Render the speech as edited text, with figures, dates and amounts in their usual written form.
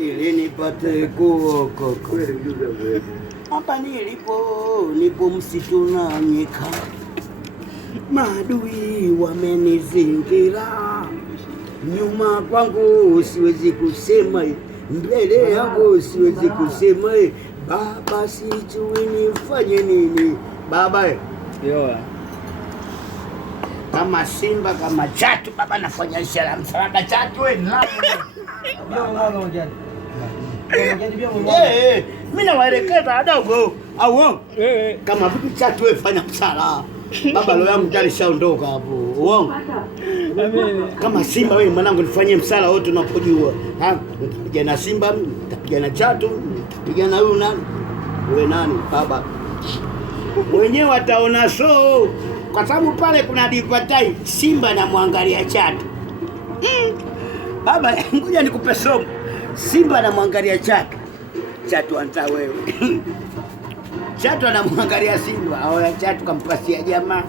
ili nipate kuokoka. Hapa nipo msitu na nyika, maadui wamenizingira. Nyuma kwangu siwezi kusema, mbele yangu siwezi kusema. Baba, sijui nifanye nini baba. Kama simba kama chatu baba, nafanya ishara msalaba chatu wewe nani? Mimi nawaelekeza wadogo au kama vipi chatu wewe fanya msalaba. Baba leo yangu tayari shaondoka hapo. Uongo. Kama simba wewe mwanangu nifanyie msala wote unapojua. Nitapiga na simba, nitapiga na chatu, nitapiga na huyu nani? Wewe nani baba? Wenyewe wataona so. Kwa sababu pale kuna divatai simba na mwangalia chatu. Baba ngoja nikupe somo. Simba na mwangalia chatu. Chatu anta wewe. Chatu anamwangalia simba, au chatu kampasia jamaa.